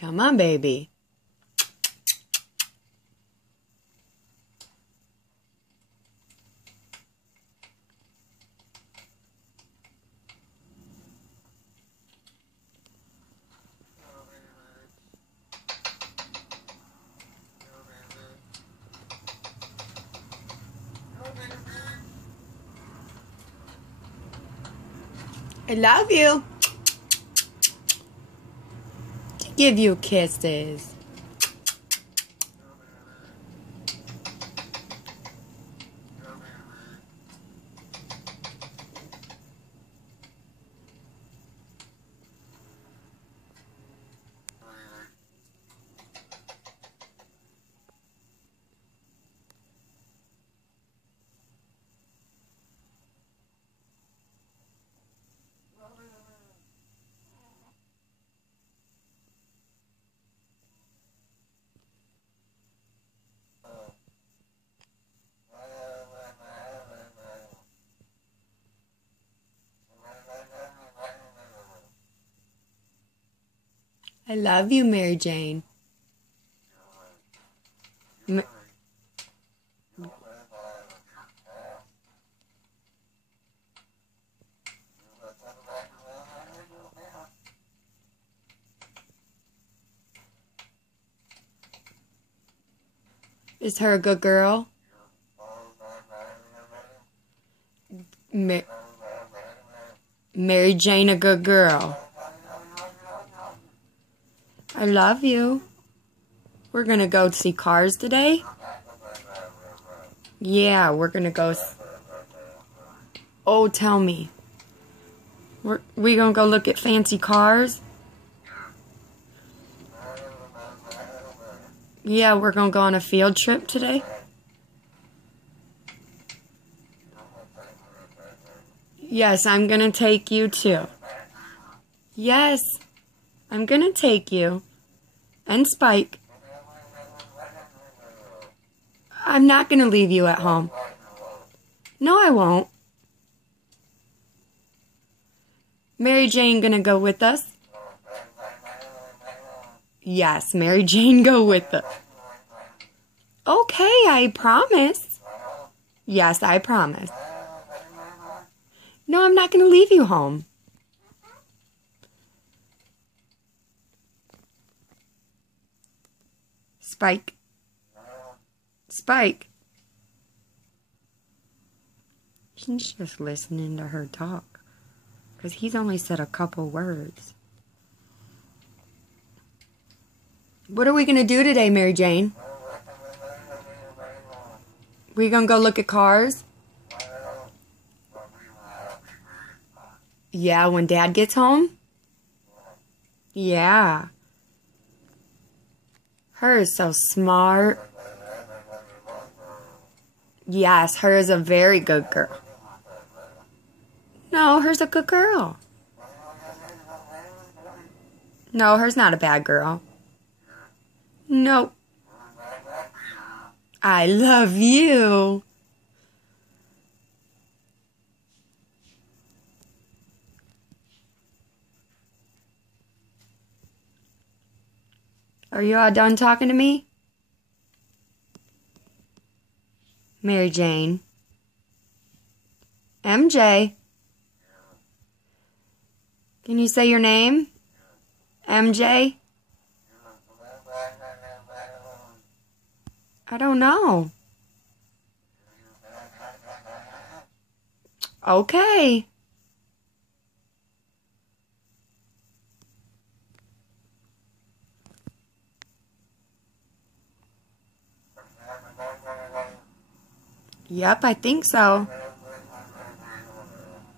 Come on, baby. I love you. To give you kisses. I love you, Mary Jane. Is her a good girl? Mary Jane a good girl? I love you. We're gonna go see cars today? Yeah, we're gonna go. Oh, tell me. We gonna go look at fancy cars? Yeah, we're gonna go on a field trip today? Yes, I'm gonna take you too. Yes, I'm gonna take you. And Spike. I'm not gonna leave you at home. No, I won't. Mary Jane gonna go with us? Yes, Mary Jane go with us. Okay, I promise. Yes, I promise. No, I'm not gonna leave you home. Spike. Spike. He's just listening to her talk. Because he's only said a couple words. What are we going to do today, Mary Jane? We going to go look at cars? Yeah, when Dad gets home? Yeah. Her is so smart. Yes, her is a very good girl. No, her's a good girl. No, her's not a bad girl. Nope. I love you. Are you all done talking to me? Mary Jane. MJ. Can you say your name? MJ? I don't know. Okay. Yep, I think so.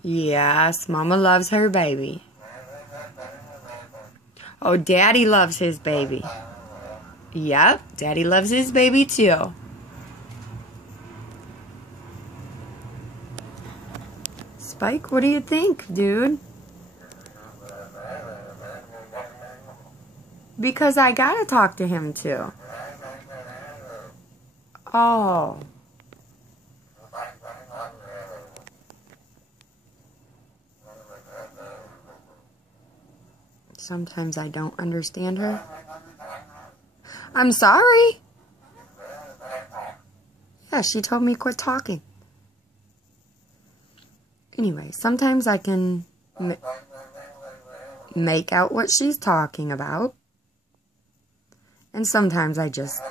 Yes, Mama loves her baby. Oh, Daddy loves his baby. Yep, Daddy loves his baby too. Spike, what do you think, dude? Because I gotta talk to him too. Oh. Sometimes I don't understand her. I'm sorry. Yeah, she told me quit talking. Anyway, sometimes I can make out what she's talking about. And sometimes I just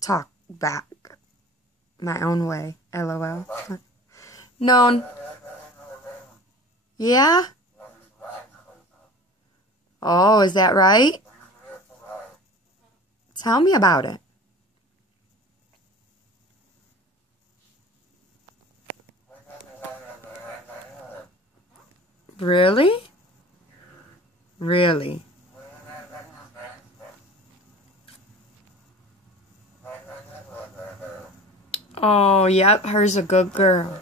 talk back my own way. LOL. Known. Yeah? Oh, is that right? Tell me about it. Really? Really? Oh, yep, her's a good girl.